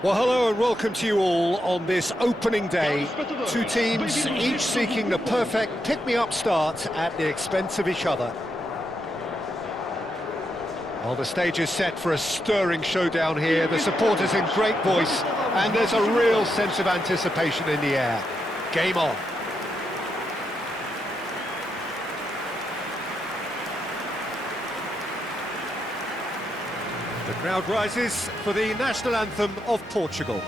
Well, hello and welcome to you all on this opening day. Two teams, each seeking the perfect pick-me-up start at the expense of each other. Well, the stage is set for a stirring showdown here. The supporters in great voice, and there's a real sense of anticipation in the air. Game on. The crowd rises for the national anthem of Portugal.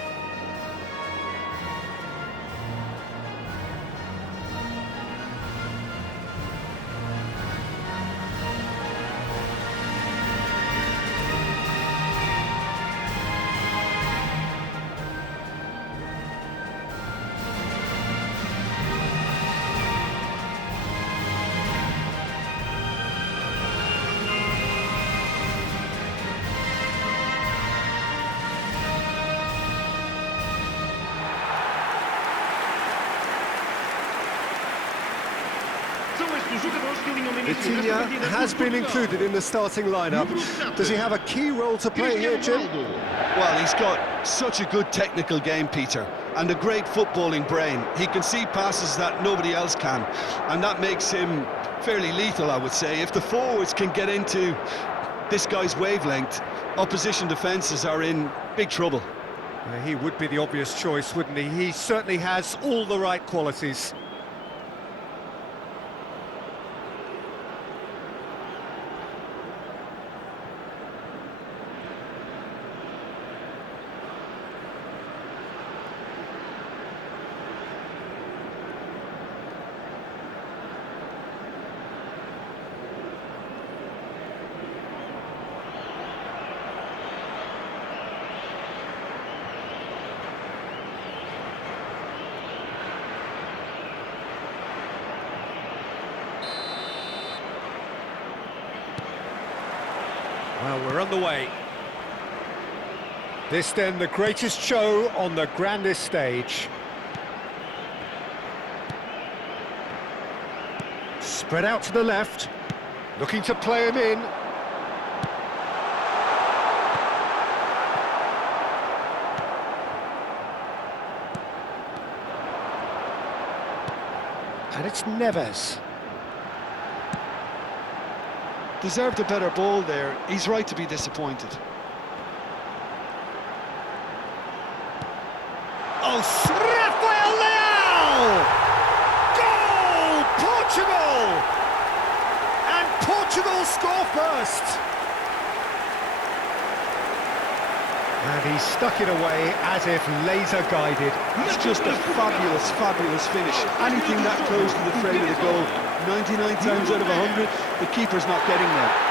Vitinha has been included in the starting lineup. Does he have a key role to play here, Jim? Well, he's got such a good technical game, Peter, and a great footballing brain. He can see passes that nobody else can, and that makes him fairly lethal, I would say. If the forwards can get into this guy's wavelength, opposition defences are in big trouble. He would be the obvious choice, wouldn't he? He certainly has all the right qualities. Well, we're on the way. This then the greatest show on the grandest stage. Spread out to the left, looking to play him in. And it's Neves. Deserved a better ball there. He's right to be disappointed. Oh, Rafael Leao! Goal! Portugal! And Portugal score first. And he stuck it away as if laser guided. It's just a fabulous, fabulous finish. Anything that close to the frame of the goal, 99 times out of 100, the keeper's not getting there.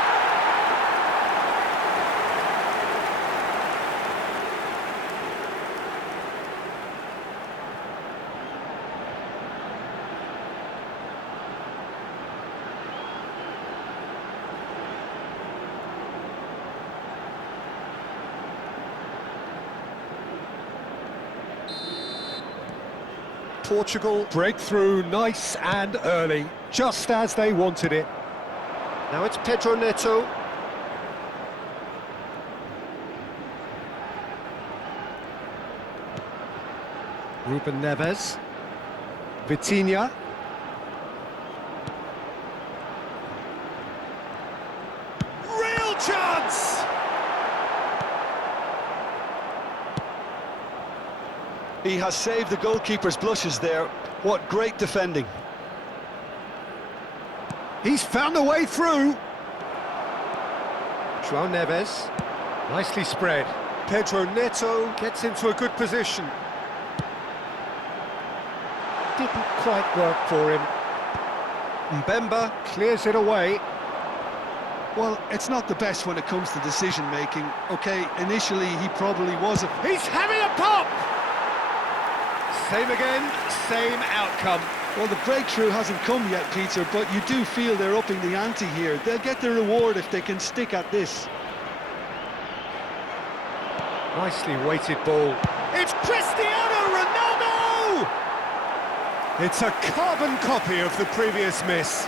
Portugal break through nice and early, just as they wanted it. Now it's Pedro Neto. Ruben Neves. Vitinha. Real chance! He has saved the goalkeeper's blushes there. What great defending. He's found a way through. João Neves, nicely spread. Pedro Neto gets into a good position. Didn't quite work for him. Mbemba clears it away. Well, it's not the best when it comes to decision-making. Okay, initially he probably wasn't. He's having a pop! Same again, same outcome. Well, the breakthrough hasn't come yet, Peter, but you do feel they're upping the ante here. They'll get their reward if they can stick at this. Nicely weighted ball. It's Cristiano Ronaldo! It's a carbon copy of the previous miss.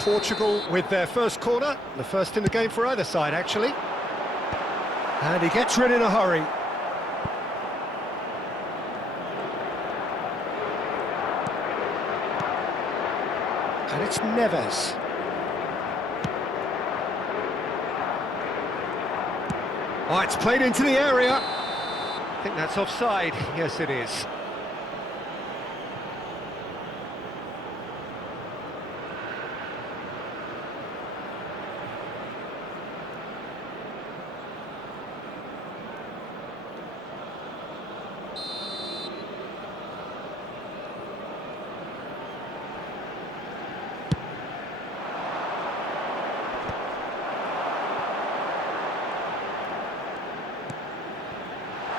Portugal with their first corner, the first in the game for either side, actually. And he gets rid in a hurry. And it's Neves. Oh, it's played into the area. I think that's offside. Yes, it is.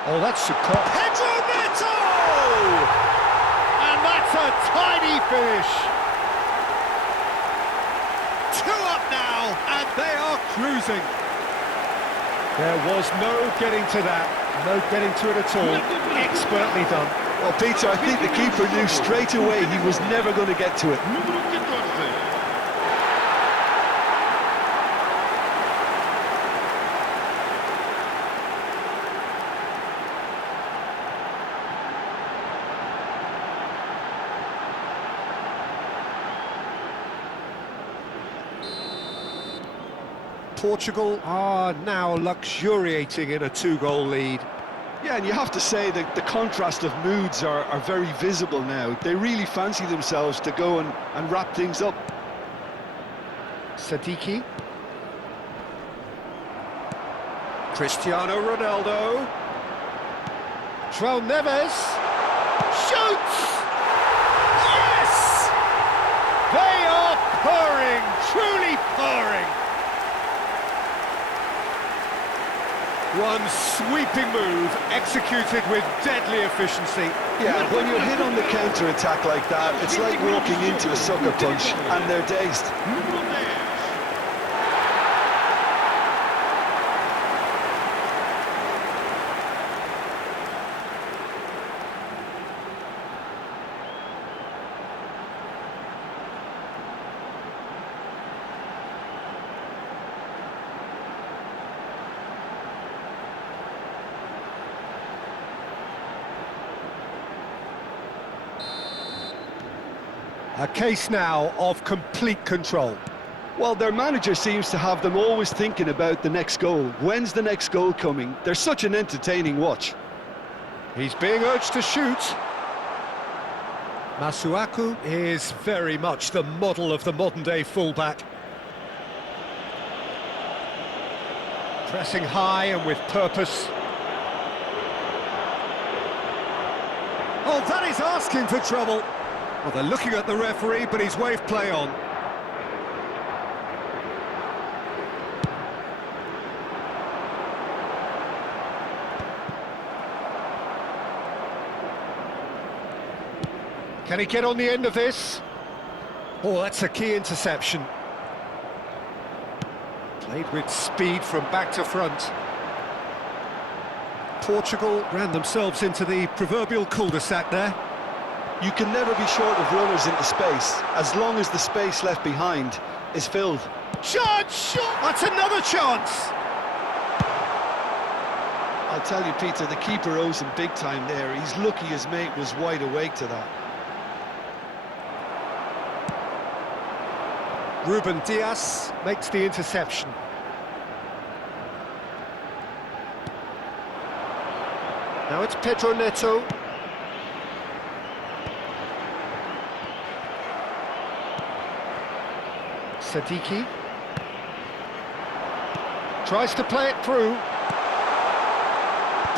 Oh, that's superb. Pedro Neto! And that's a tidy finish. 2 up now, and they are cruising. There was no getting to that, no getting to it at all. Expertly done. Well, Peter, I think the keeper knew straight away he was never going to get to it. Portugal are now luxuriating in a 2-goal lead. Yeah, and you have to say that the contrast of moods are very visible now. They really fancy themselves to go and wrap things up. Sadiki. Cristiano Ronaldo. João Neves. Shoots! Yes! They are purring, truly purring. One sweeping move, executed with deadly efficiency. Yeah, when you're hit on the counter-attack like that, it's like walking into a sucker punch, and they're dazed. A case now of complete control. Well, their manager seems to have them always thinking about the next goal. When's the next goal coming? They're such an entertaining watch. He's being urged to shoot. Masuaku is very much the model of the modern-day fullback. Pressing high and with purpose. Oh, that is asking for trouble. Well, they're looking at the referee, but he's waved play on. Can he get on the end of this? Oh, that's a key interception. Played with speed from back to front. Portugal ran themselves into the proverbial cul-de-sac there. You can never be short of runners into space, as long as the space left behind is filled. Chance! That's another chance! I'll tell you, Peter, the keeper owes him big time there. He's lucky his mate was wide awake to that. Ruben Dias makes the interception. Now it's Pedro Neto. Sadiki tries to play it through.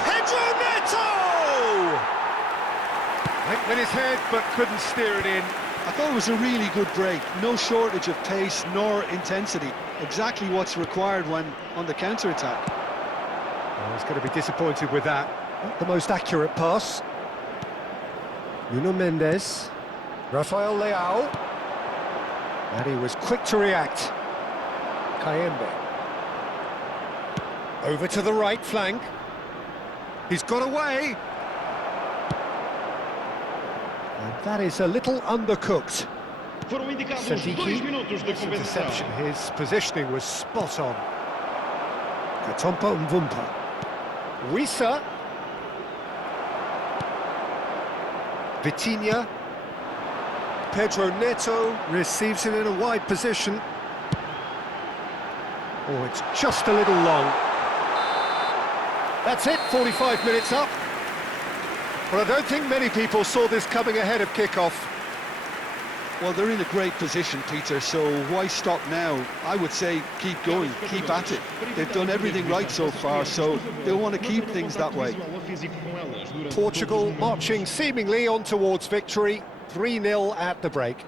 Pedro Neto! Went with his head but couldn't steer it in. I thought it was a really good break. No shortage of pace nor intensity. Exactly what's required when on the counter-attack. Oh, he's going to be disappointed with that. Not the most accurate pass. Nuno Mendes. Rafael Leao. And he was quick to react. Kayembe. Over to the right flank. He's got away. And that is a little undercooked. Foram indicados 2 Sadiki, minutos de compensação. interception. His positioning was spot on. Katompa Mvumpa. Wissa. Vitinha. Pedro Neto receives it in a wide position. Oh, it's just a little long. That's it, 45 minutes up. Well, I don't think many people saw this coming ahead of kick-off. Well, they're in a great position, Peter, so why stop now? I would say keep going, keep at it. They've done everything right so far, so they'll want to keep things that way. Portugal marching seemingly on towards victory, 3-0 at the break.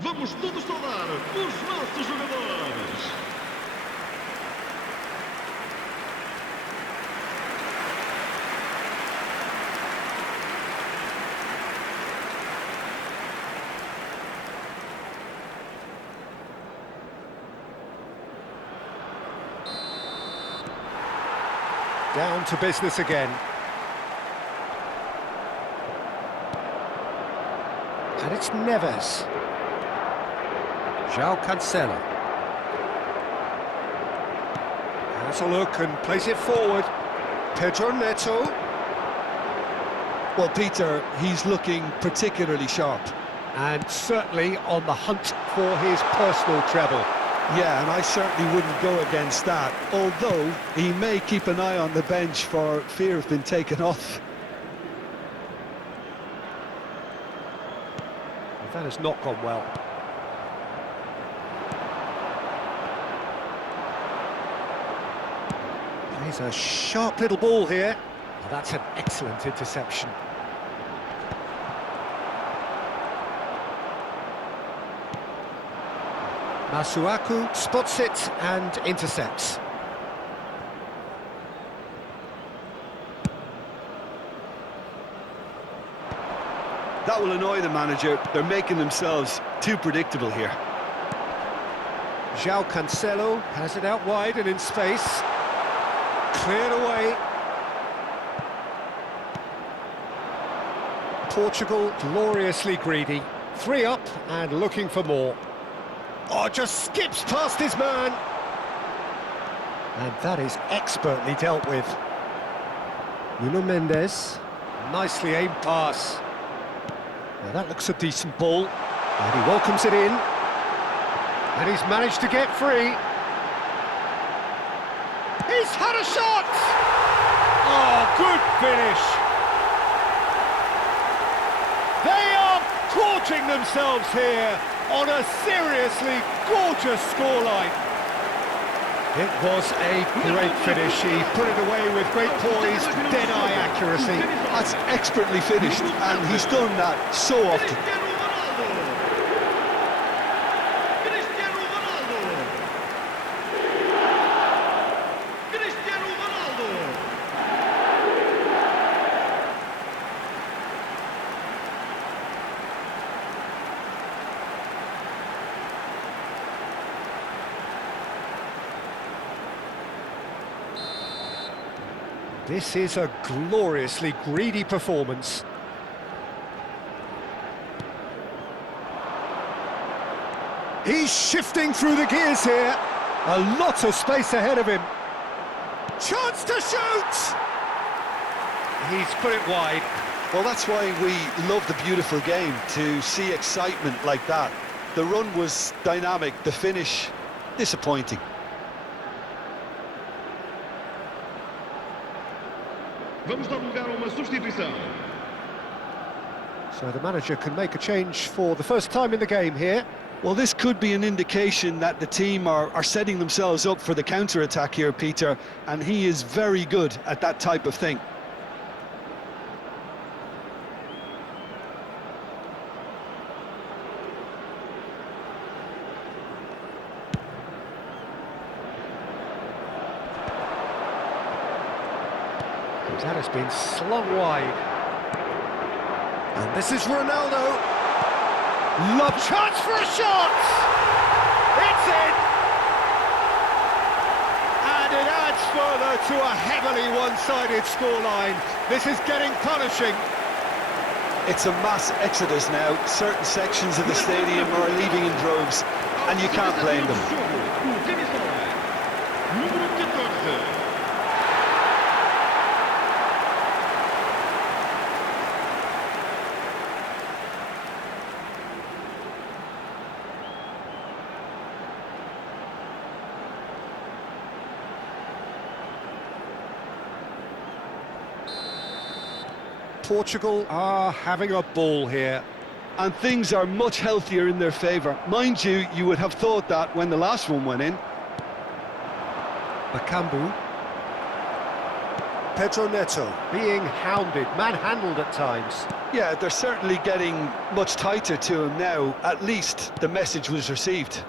Vamos todos saudar os nossos jogadores. Down to business again. And it's Neves. João Cancelo. Has a look and plays it forward. Pedro Neto. Well, Peter, he's looking particularly sharp. And certainly on the hunt for his personal treble. Yeah, and I certainly wouldn't go against that, although he may keep an eye on the bench for fear of being taken off. That has not gone well. Plays a sharp little ball here. Oh, that's an excellent interception. Masuaku spots it and intercepts. That will annoy the manager. They're making themselves too predictable here. João Cancelo has it out wide and in space. Cleared away. Portugal gloriously greedy. 3 up and looking for more. Oh, just skips past his man. And that is expertly dealt with. Nuno Mendes. Nicely aimed pass. Now that looks a decent ball. And he welcomes it in. And he's managed to get free. He's had a shot! Oh, good finish! They are gorging themselves here on a seriously gorgeous scoreline. It was a great finish. He put it away with great poise, dead-eye accuracy. That's expertly finished, and he's done that so often. This is a gloriously greedy performance. He's shifting through the gears here. A lot of space ahead of him. Chance to shoot! He's put it wide. Well, that's why we love the beautiful game, to see excitement like that. The run was dynamic, the finish disappointing. Vamos dar lugar a uma substituição. So the manager can make a change for the first time in the game here. Well, this could be an indication that the team are setting themselves up for the counter-attack here, Peter, and he is very good at that type of thing. That has been slung wide. And this is Ronaldo. Love chance for a shot! It's in! And it adds further to a heavily one-sided scoreline. This is getting punishing. It's a mass exodus now. Certain sections of the stadium are leaving in droves, and you can't blame them. Número 14. Portugal are having a ball here. And things are much healthier in their favour. Mind you, you would have thought that when the last one went in. Bakambu. Pedro Neto being hounded, manhandled at times. Yeah, they're certainly getting much tighter to him now. At least the message was received.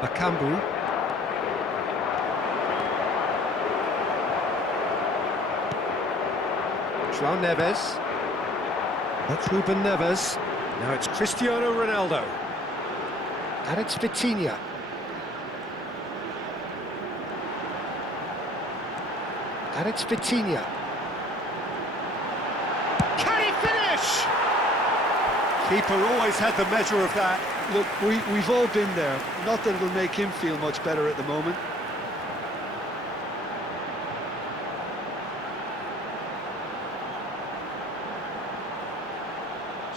Bakambu. João Neves. That's Ruben Neves. Now it's Cristiano Ronaldo. And it's Vitinha. And it's Vitinha. Can he finish? Keeper always had the measure of that. Look, we've all been there. Not that it'll make him feel much better at the moment.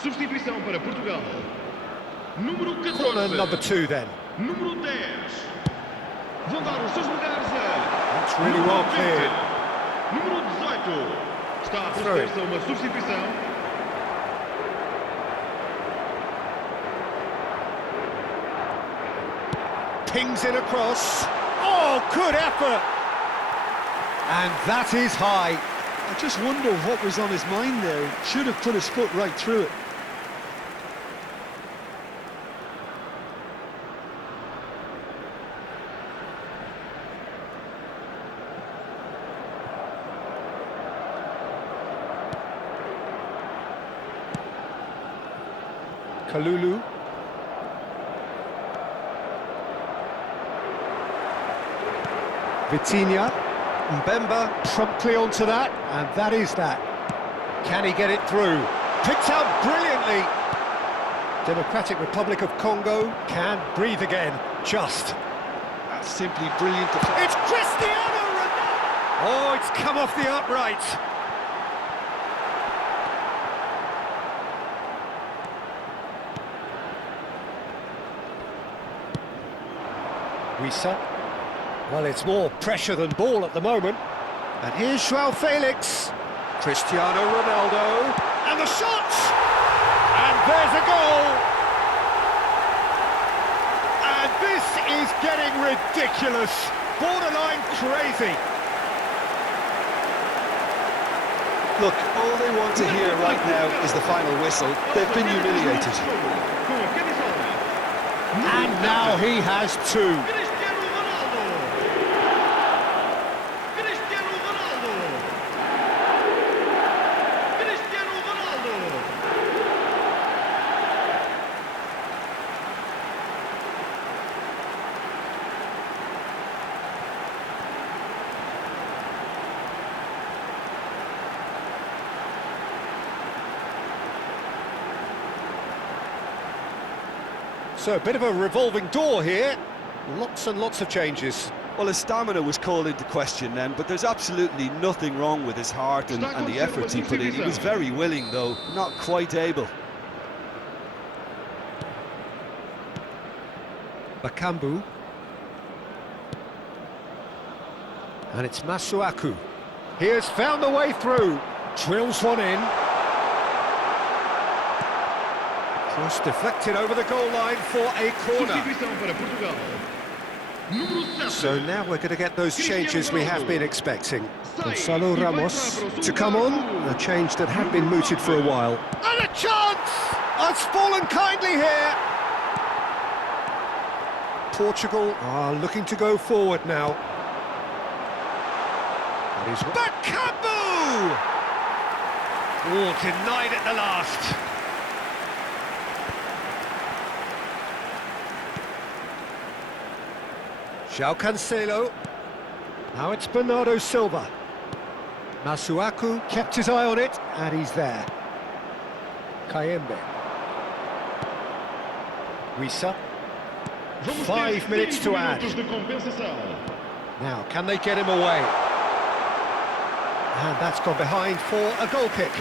Substituição para Portugal. Número 14. Corner number 2 then. Número 10. Vão dar os seus lugares a... That's really well cleared. Número 18. Está a proceder-se a uma substituição. Pings in across. Oh, good effort! And that is high. I just wonder what was on his mind there. He should have put his foot right through it. Kalulu. Vitinha. Mbemba promptly onto that, and that is that. Can he get it through? Picked out brilliantly. Democratic Republic of Congo can breathe again, just. That's simply brilliant. It's Cristiano Ronaldo! Oh, it's come off the upright. Wisa. Well, it's more pressure than ball at the moment. And here's João Felix. Cristiano Ronaldo. And the shot! And there's a goal! And this is getting ridiculous. Borderline crazy. Look, all they want to hear right now is the final whistle. They've been humiliated. And now he has two. Cristiano Ronaldo. Cristiano Ronaldo. Cristiano Ronaldo. So a bit of a revolving door here. Lots and lots of changes. Well, his stamina was called into question then, but there's absolutely nothing wrong with his heart and the efforts he put in. He was very willing, though, not quite able. Bakambu. And it's Masuaku. He has found the way through. Drills one in. Cross deflected over the goal line for a corner. Substituição para Portugal. Número 7. So now we're going to get those changes we have been expecting. Sai Gonçalo e vai Ramos entrar para o to come on, a change that had been mooted for a while. And a chance! Has fallen kindly here. Portugal are looking to go forward now. And he's Bakambu! Oh, denied at the last. João Cancelo. Now it's Bernardo Silva. Masuaku kept his eye on it, and he's there. Kayembe. Wissa. Vamos 5 ter minutes 5 to add. minutos de compensação. Now, can they get him away? And that's gone behind for a goal kick.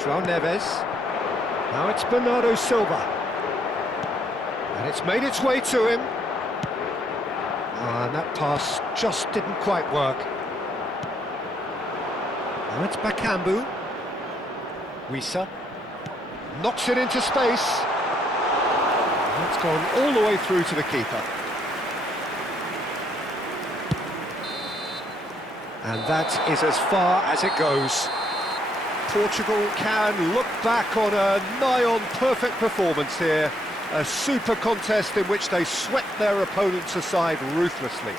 João Neves. Now it's Bernardo Silva. And it's made its way to him. And that pass just didn't quite work. Now it's Bakambu. Wissa. Knocks it into space. And it's gone all the way through to the keeper. And that is as far as it goes. Portugal can look back on a nigh-on perfect performance here. A super contest in which they swept their opponents aside ruthlessly.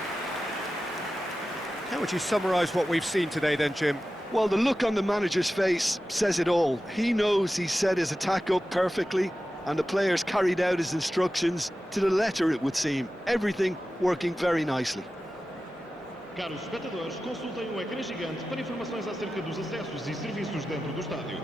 How would you summarise what we've seen today then, Jim? Well, the look on the manager's face says it all. He knows he set his attack up perfectly, and the players carried out his instructions to the letter, it would seem. Everything working very nicely. Caros espectadores, consultem o ecrã gigante para informações acerca dos acessos e serviços dentro do estádio.